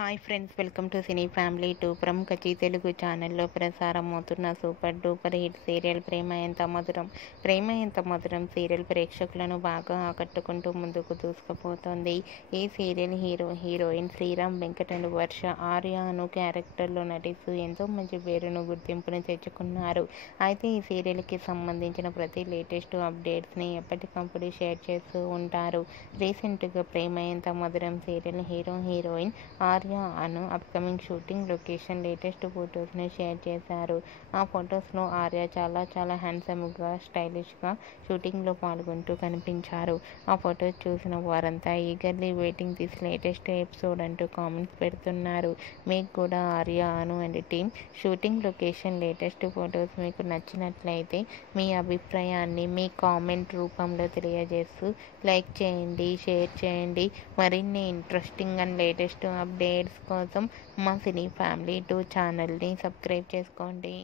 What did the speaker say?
Hi friends, welcome to cine family 2. ప్రముఖ G Telugu ఛానల్లో ప్రసారమవుతున్న super duper hit serial ప్రేమ ఎంత మధురం. ప్రేమ ఎంత మధురం సీరియల్ ప్రేక్షకులను బాగా ఆకట్టుకుంటూ ముందుకు దూసుకుపోతోంది. ఈ serial heroine Sriram Venkat and Varsha Arya Anu క్యారెక్టర్లో నటిస్తూ ఎంతో మంచి పేరును గుర్తింపును తెచ్చుకున్నారు. అయితే ఈ సీరియల్కి సంబంధించిన ప్రతి లేటెస్ట్ అప్డేట్స్ని ఎప్పటికప్పుడు షేర్ చేస్తూ ఉంటారు. రీసెంట్గా ప్రేమ ఎంత మధురం సీరియల్ హీరోయిన్ ఆర్య అను అప్కమింగ్ షూటింగ్ లొకేషన్ లేటెస్ట్ ఫొటోస్ని షేర్ చేశారు. ఆ ఫొటోస్లో ఆర్య చాలా హ్యాండ్సమ్గా స్టైలిష్గా షూటింగ్లో పాల్గొంటూ కనిపించారు. ఆ ఫొటోస్ చూసిన వారంతా eagerly waiting this latest episode అంటూ కామెంట్స్ పెడుతున్నారు. మీకు కూడా Arya Anu and team shooting location latest photos మీకు నచ్చినట్లయితే మీ అభిప్రాయాన్ని మీ కామెంట్ రూపంలో తెలియజేస్తూ లైక్ చేయండి, షేర్ చేయండి. మరిన్ని ఇంట్రెస్టింగ్ అండ్ లేటెస్ట్ అప్డేట్స్ కోసం మా సినీ ఫ్యామిలీ 2 ఛానల్ని సబ్స్క్రైబ్ చేసుకోండి.